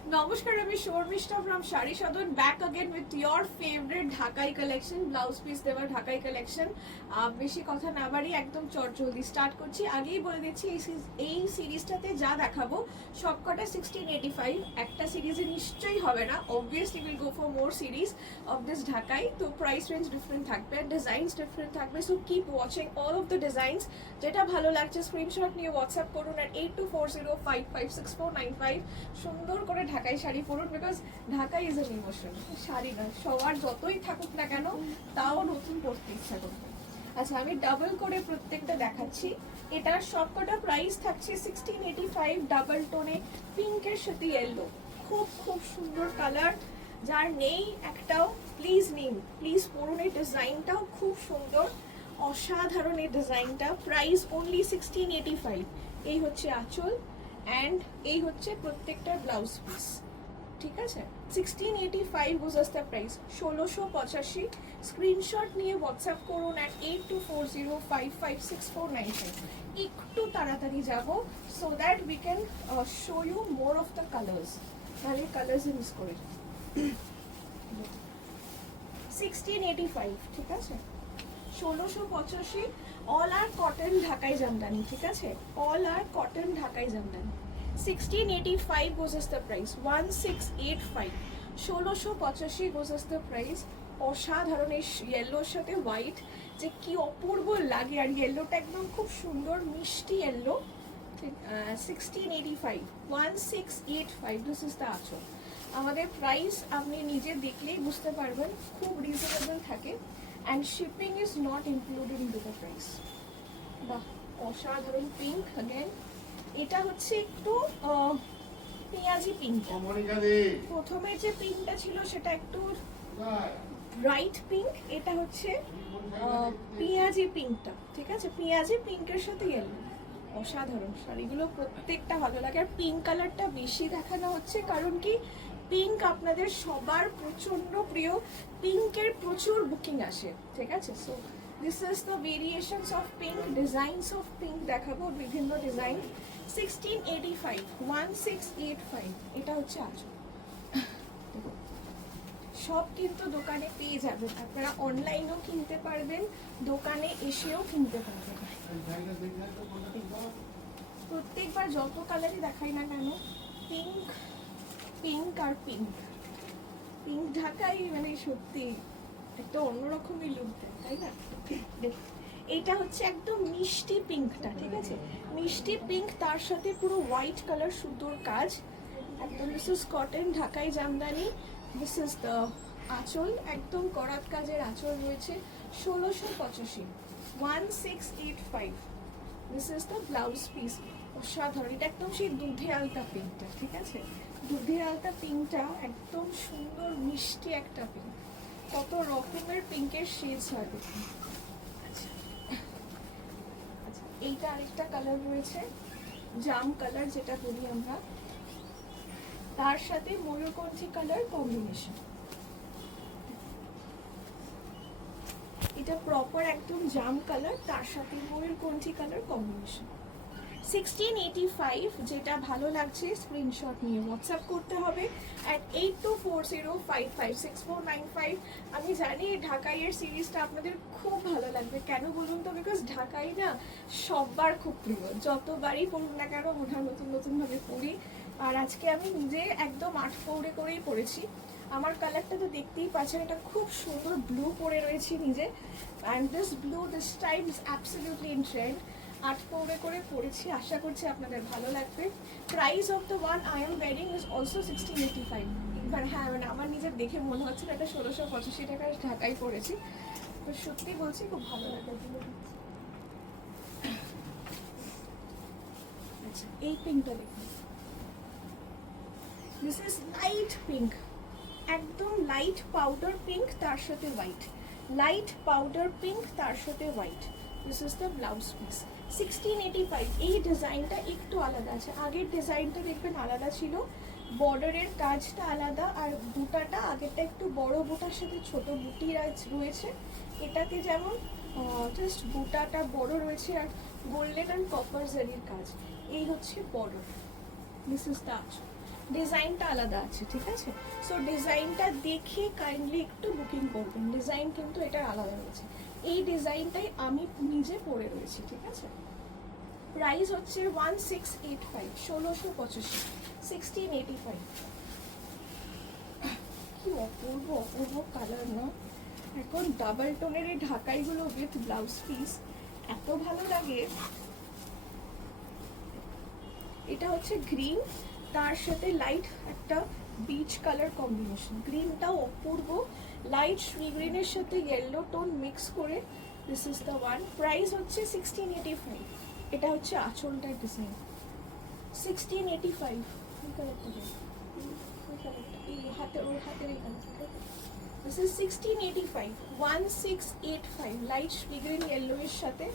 নমস্কার, আমি Sharmistha from Sari Sadan, back again with your favourite Dhakai collection, blouse piece দেওয়া ঢাকাই কালেকশন। বেশি কথা না বাড়ি একদম চটজলদি স্টার্ট করছি। আগেই বলে দিচ্ছি এই সিরিজটাতে যা দেখাবো সবকটা 1685। একটা সিরিজে নিশ্চয়ই হবে না, obviously will go for more series of this ঢাকাই। তো প্রাইস রেঞ্জ ডিফারেন্ট থাকবে, ডিজাইনস ডিফারেন্ট থাকবে, so keep watching all of the designs. যেটা ভালো লাগছে স্ক্রিনশট নিয়ে হোয়াটসঅ্যাপ করুন at 8240556495। সুন্দর করে ঢাকাই শাড়ি পরুন, বিকজ ঢাকাই ইজ এন ইমোশন, শাড়ি নয়। সবার যতই থাকুক না কেন তাও নতুন পরতে ইচ্ছা করবে। আচ্ছা, আমি ডাবল করে প্রত্যেকটা দেখাচ্ছি। এটার সবকটা প্রাইস থাকছে 1685, ডাবল টোনে পিঙ্কের সাথে ইয়েলো। খুব খুব সুন্দর কালার, যার নেই একটাও প্লিজ নিন, প্লিজ পরুন। এই ডিজাইনটাও খুব সুন্দর, অসাধারণ এই ডিজাইনটা। Price only 1685। এই হচ্ছে আঁচল অ্যান্ড এই হচ্ছে প্রত্যেকটা ব্লাউজ পিস, ঠিক আছে। 1685 বুঝাস দ্য প্রাইস, 1685। স্ক্রিনশট নিয়ে হোয়াটসঅ্যাপ করুন at 8240556495। একটু তাড়াতাড়ি যাব so that we can show you more of the colours, নাহলে কালার্স মিস করে। 1685, ঠিক আছে, 1685। অল আর কটন ঢাকাই জামদানি, ঠিক আছে, অল আর কটন ঢাকাই Jamdani. 1685 goes as the price, 1685, 1685 goes as the price। অসাধারণ এই ইয়েলোর সাথে হোয়াইট যে কি অপূর্ব লাগে, আর ইয়েলোটা একদম খুব সুন্দর মিষ্টি ইয়েলো। 1685, 1685, দিস ইজ দ্য আঁচল। আমাদের প্রাইস আপনি নিজে দেখলেই বুঝতে পারবেন, খুব রিজনেবল থাকে, and shipping is not included in to the price. বাহ, অসাধারণ পিঙ্ক। অ্যাগেন এটা হচ্ছে একটু পেঁয়াজি পিঙ্ক। প্রথমে যে পিঙ্কটা ছিল সেটা একটু ব্রাইট পিঙ্ক, এটা হচ্ছে পেঁয়াজি পিঙ্কটা, ঠিক আছে, পেঁয়াজি পিঙ্কের সাথে ইয়েলো। অসাধারণ শাড়িগুলো প্রত্যেকটা ভালো লাগে, আর পিঙ্ক কালারটা বেশি দেখানো হচ্ছে কারণ কি পিঙ্ক আপনাদের সবার প্রচন্ড প্রিয়, পিঙ্কের প্রচুর বুকিং আসে, ঠিক আছে। So this is the variations of pink, designs of pink দেখাবো, বিভিন্ন ডিজাইন। 1685, 1685, এটা হচ্ছে আঁচল। সব কিন্তু দোকানে পেয়ে যাবেন, আপনারা অনলাইনেও কিনতে পারবেন, দোকানে এসেও কিনতে পারবেন। প্রত্যেকবার যত কালারই দেখাই না কেন, পিঙ্ক পিঙ্ক আর পিঙ্ক, পিঙ্ক ঢাকাই মানে সত্যি একটা অন্যরকমই লুক দেয়, তাই না। এইটা হচ্ছে একদম মিষ্টি পিঙ্কটা, ঠিক আছে, মিষ্টি পিঙ্ক, তার সাথে পুরো হোয়াইট কালার সুন্দর কাজ একদম। দিস ইজ কটন ঢাকাই জামদানি, দিস ইজ দ্য আঁচল, একদম করাত কাজের আঁচল রয়েছে। 1685, 1685, this is the blouse piece. অসাধারণ, এটা একদম সেই দুধে আলতা পিঙ্কটা, ঠিক আছে, দুধে আলতা পিঙ্কটা একদম সুন্দর মিষ্টি একটা পিঙ্ক। কত রকমের পিঙ্কের শেডস হয় দেখুন। আচ্ছা, এইটা আরেকটা কালার রয়েছে, জাম কালার যেটা বলি আমরা, তার সাথে ময়ূরকণ্ঠী কালার কম্বিনেশন। এটা প্রপার একদম জাম কালার, তার সাথে ময়ূরকণ্ঠী কালার কম্বিনেশন। 1685, যেটা ভালো লাগছে স্ক্রিনশট নিয়ে হোয়াটসঅ্যাপ করতে হবে at 8240556495। আমি জানি ঢাকাইয়ের সিরিজটা আপনাদের খুব ভালো লাগবে, কেন বলুন তো, বিকজ ঢাকাই না সবার খুব প্রিয়, যতবারই পড়ুন না কেন ওঠা নতুন নতুনভাবে পড়ি। আর আজকে আমি নিজে একদম 8 পৌড়ে করেই পড়েছি। আমার কালারটা তো দেখতেই পাচ্ছেন, এটা খুব সুন্দর ব্লু পরে রয়েছি নিজে, and this blue this time is absolutely in trend. 8 পৌড়ে করে পড়েছি, আশা করছি আপনাদের ভালো লাগবে। Price of the one I am wiring is also 1685। এবার হ্যাঁ, মানে আমার নিজের দেখে মনে হচ্ছে এটা 1685 টাকায় ঢাকায় পড়েছি, তো সত্যি বলছি খুব ভালো লাগে। আচ্ছা, এই পিঙ্কটা দেখুন, দিস ইজ লাইট পিঙ্ক, একদম লাইট পাউডার পিঙ্ক, তার সাথে হোয়াইট, লাইট পাউডার পিঙ্ক তার সাথে white. This is the blouse piece. 1685, এই ডিজাইনটা একটু আলাদা আছে, আগের ডিজাইনটা দেখবেন আলাদা ছিল, বর্ডারের কাজটা আলাদা, আর বুটাটা আগেরটা একটু বড় বুটার সাথে ছোট বুটি রয়েছে। এটাতে যেমন জাস্ট বুটাটা বড় রয়েছে, আর গোল্ডেন অ্যান্ড কপার জারির কাজ। এই হচ্ছে বর্ডার, দিস ইজ দ্য আঁচল। ডিজাইনটা আলাদা আছে, ঠিক আছে? সো ডিজাইনটা দেখে কাইন্ডলি একটু বুকিং করবেন, ডিজাইন কিন্তু এটা আলাদা রয়েছে। এই ডিজাইনটাই আমি নিজে পরে রয়েছি, ঠিক আছে? প্রাইস হচ্ছে 1685, 1685, 1685। কি অপূর্ব অপূর্ব কালার না? এখন ডাবল টোনের এই ঢাকাইগুলো উইথ ব্লাউজ পিস এত ভালো লাগে। এটা হচ্ছে গ্রিন, তার সাথে লাইট একটা বিচ কালার কম্বিনেশন। গ্রিনটাও অপূর্ব, লাইট সি গ্রিনের সাথে ইয়েলো টোন মিক্স করে। This is the one. Price হচ্ছে 1685। এটা হচ্ছে আঁচলটার ডিজাইন। 1685। এই কালারটা এই হাতের ওর হাতের এই কালারটা। This is 1685, 1685। Light sea green yellow এর সাথে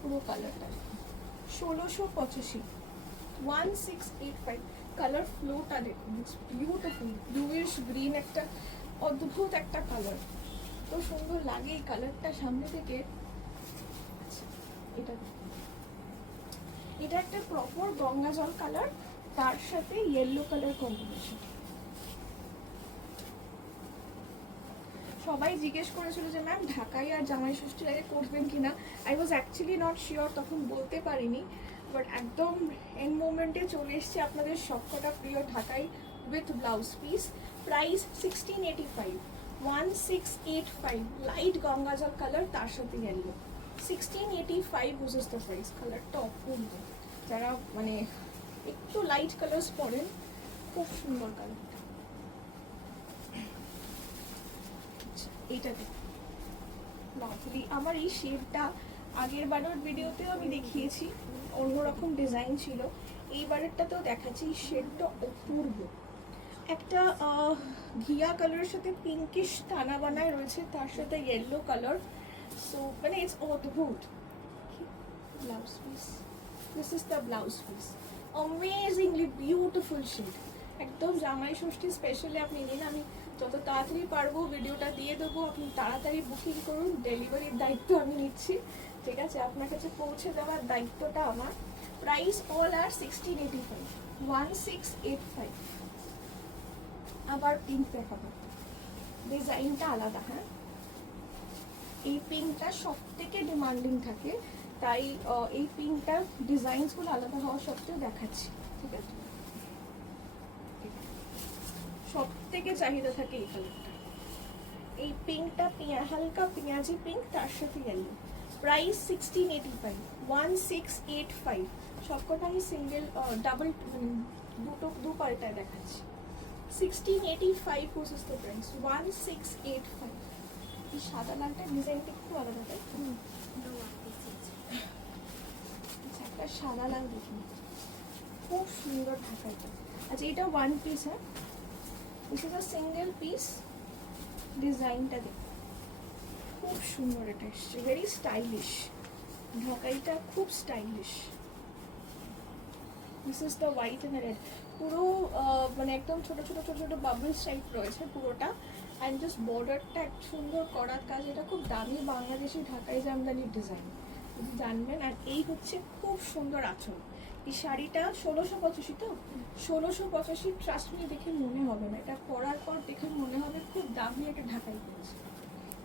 পুরো কালারটা 1685, 1685। কালার ফ্লোটা দেখুন, ইটস বিউটিফুল। ব্লুইশ গ্রিন, একটা অদ্ভুত একটা কালার, তো সুন্দর লাগে এই কালারটা সামনে থেকে। এটা এটা একটা প্রপার গঙ্গা জল কালার, তার সাথে ইয়েলো কালার কম্বিনেশন। সবাই জিজ্ঞেস করেছিল যে ম্যাম ঢাকাই আর জামাই ষষ্ঠীর আগে করবেন কিনা। I was actually not sure, তখন বলতে পারিনি, বাট একদম এন্ড মোমেন্টে চলে এসছে আপনাদের সবকটা প্রিয় ঢাকাই with blouse piece. Price 1685, 1685। Light Ganga জল কালার, তার সাথে ইয়েলো। 1685 বুঝেস the price. কালারটা অপূর্ব, যারা মানে একটু লাইট কালার্স পরেন, খুব সুন্দর কালারটা। এইটাতে লাভলি, আমার এই শেডটা আগের বারের ভিডিওতেও আমি দেখিয়েছি, অন্যরকম ডিজাইন ছিল। এইবারেরটাতেও দেখাচ্ছি। এই শেডটা অপূর্ব, একটা ঘিয়া কালারের সাথে পিঙ্কিশ টানা বানায় রয়েছে, তার সাথে ইয়েলো কালার। সো মানে ইটস অদ্ভুত। Blouse piece, this is the blouse piece. Amazingly beautiful shade, একদম জামাই ষষ্ঠী স্পেশালি আপনি নিন। আমি যত তাড়াতাড়ি পারবো ভিডিওটা দিয়ে দেবো, আপনি তাড়াতাড়ি বুকিং করুন। ডেলিভারির দায়িত্ব আমি নিচ্ছি, ঠিক আছে? আপনার কাছে পৌঁছে দেওয়ার দায়িত্বটা আমার। প্রাইস অল আর 1685, 1685। আবার পিঙ্ক দেখাবো, ডিজাইনটা আলাদা। হ্যাঁ, এই পিঙ্কটা সব থেকে ডিমান্ডিং থাকে, তাই এই পিঙ্কটার ডিজাইনসগুলো আলাদা হওয়া সত্ত্বেও দেখাচ্ছি, ঠিক আছে? সব থেকে চাহিদা থাকে এই কালারটা। এই পিঙ্কটা হালকা পেঁয়াজি পিঙ্ক, তার সাথে ইয়েলো। প্রাইস 1685, 1685। সবকটা আমি সিঙ্গেল ডাবল দু পাল্টায় দেখাচ্ছি। 1685 ইজ দ্য প্রাইস, 1685। এই সাদা লালটার ডিজাইনটা একটু আলাদা, তাই একটা সাদা লাল দেখুন, খুব সুন্দর ঢাকাটা। আচ্ছা, এটা ওয়ান পিস। হ্যাঁ, this is a single piece. ডিজাইনটা দেখুন, খুব সুন্দর। এটা এসছে ভেরি স্টাইলিশ, ঢাকাইটা খুব stylish. This is the white and red. পুরো মানে একদম ছোট ছোট ছোট ছোট বাবলস টাইপ রয়েছে পুরোটা। অ্যান্ড জাস্ট বর্ডারটা এক সুন্দর করার কাজ। এটা খুব দামি বাংলাদেশি ঢাকাই জামদানির ডিজাইন, জানবেন। আর এই হচ্ছে খুব সুন্দর আঁচল। এই শাড়িটা 1685, তো 1685। ট্রাস্ট মি, দেখে মনে হবে না, এটা পরার পর দেখে মনে হবে খুব দামি একটা ঢাকাই পড়েছে।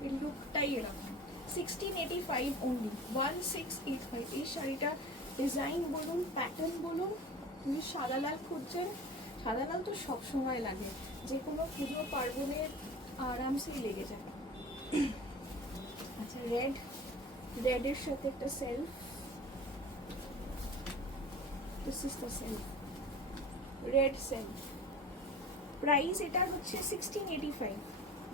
এই লুকটাই এরকম। 1685 অনলি, 1685। এই শাড়িটা ডিজাইন বলুন, প্যাটার্ন বলুন। তুমি সাদা লাল খুঁজছেন, সাদা লাল তো সবসময় লাগে, যে কোনো পুজো পার্বণে আরামসেই লেগে যাবে। আচ্ছা, রেডের সাথে একটা self. This is the self, red self. Price এটার হচ্ছে 1685,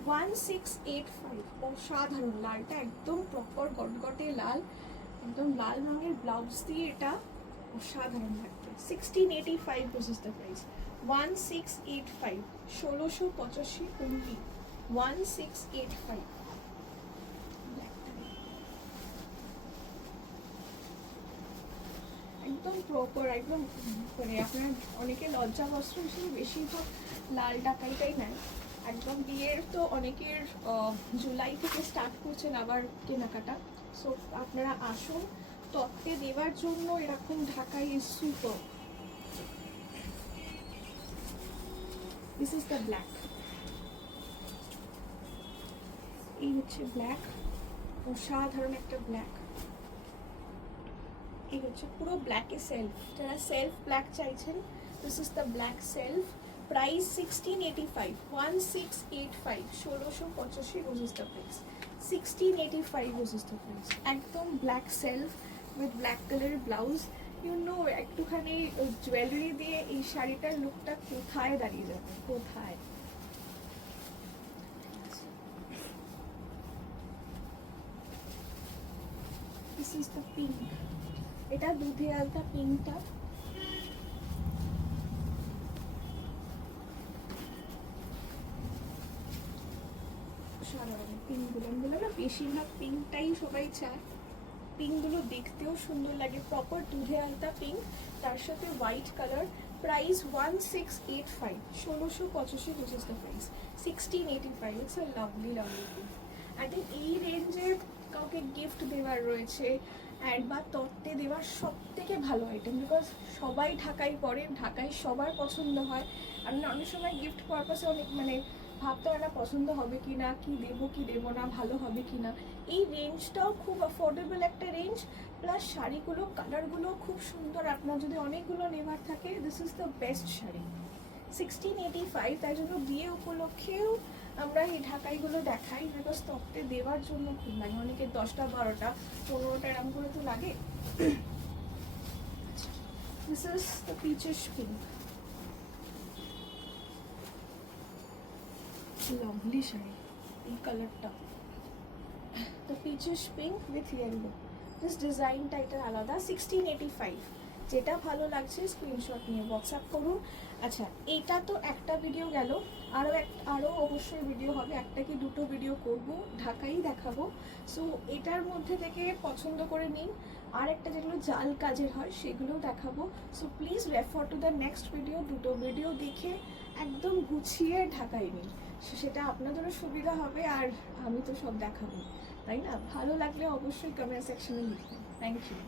1685। অসাধারণ, লালটা একদম প্রপার গটগটে লাল, একদম লাল রঙের ব্লাউজ দিয়ে এটা অসাধারণ লাগবে। 1685 ইজ দ্য প্রাইস, 1685, 1685 অনলি, 1685। একদম প্রপার, একদম মানে আপনার অনেকে লজ্জা বস্ত্র হিসেবে বেশিরভাগ লাল ঢাকাইটাই নেয়। একদম বিয়ের তো অনেকের জুলাই থেকে স্টার্ট করছেন আবার কেনাকাটা। সো আপনারা আসুন, তত্ত্বে দেওয়ার জন্য এরকম ঢাকাই is super. This is the black, এই হচ্ছে ব্ল্যাক, অসাধারণ একটা ব্ল্যাক। এই হচ্ছে পুরো ব্ল্যাকে সেলফ, যারা সেলফ ব্ল্যাক চাইছেন this is the black self. Price 1685, 1685, 1685 rose is the price, 1685 rose is the price. একদম ব্ল্যাক সেলফ উইথ ব্ল্যাক কালারের ব্লাউজ। ইউ নো একটুখানি জুয়েলারি দিয়ে এই শাড়িটার লুকটা কোথায় দাঁড়িয়ে যাবে, কোথায়। দিস ইজ দ্য পিঙ্ক, এটা দুধে আলতা পিঙ্কটা। সাধারণ পিঙ্কগুলো না বেশিরভাগ পিঙ্কটাই সবাই চায়, পিঙ্কগুলো দেখতেও সুন্দর লাগে, প্রপার দুধে আলতা পিঙ্ক, তার সাথে white colour. Price 1685, 1685 which is the price, 1685. It's a lovely piece. I think এই রেঞ্জে কাউকে গিফট দেওয়ার রয়েছে অ্যান্ড বা তত্ত্বে দেওয়ার সব থেকে ভালো আইটেম, বিকজ সবাই ঢাকাই পরে, ঢাকায় সবার পছন্দ হয়। আর অনেক সময় গিফট পারপাসে অনেক মানে ভাবতে হয় না পছন্দ হবে কি না, কি দেবো কি দেবো না, ভালো হবে কি না। এই রেঞ্জটাও খুব অ্যাফোর্ডেবল একটা রেঞ্জ, প্লাস শাড়িগুলো কালারগুলো খুব সুন্দর। আপনার যদি অনেকগুলো নেওয়ার থাকে this is the best sari, 1685। তাই জন্য বিয়ে উপলক্ষেও আমরা এই ঢাকাইগুলো দেখাই, বিকজ তত্ত্বে দেওয়ার জন্য খুব লাগে, অনেকে 10টা 12টা 15টা এরকম করে তো লাগে। This is the peaches pink, lovely sari, এই কালারটা the peaches pink with yellow. This ডিজাইনটা এটা আলাদা, 1685। যেটা ভালো লাগছে স্ক্রিনশট নিয়ে হোয়াটসঅ্যাপ করুন। আচ্ছা এইটা তো একটা ভিডিও গেল, আরও অবশ্যই ভিডিও হবে, একটা কি দুটো ভিডিও করব, ঢাকাই দেখাবো। সো এটার মধ্যে থেকে পছন্দ করে নিন, আর একটা যেগুলো জাল কাজের হয় সেগুলোও দেখাবো। So please refer to the next video, দুটো ভিডিও দেখে একদম গুছিয়ে ঢাকাই নিন, সেটা আপনাদেরও সুবিধা হবে আর আমি তো সব দেখাবো, তাই না? ভালো লাগলে অবশ্যই কমেন্ট সেকশনে লিখবেন। Thank you.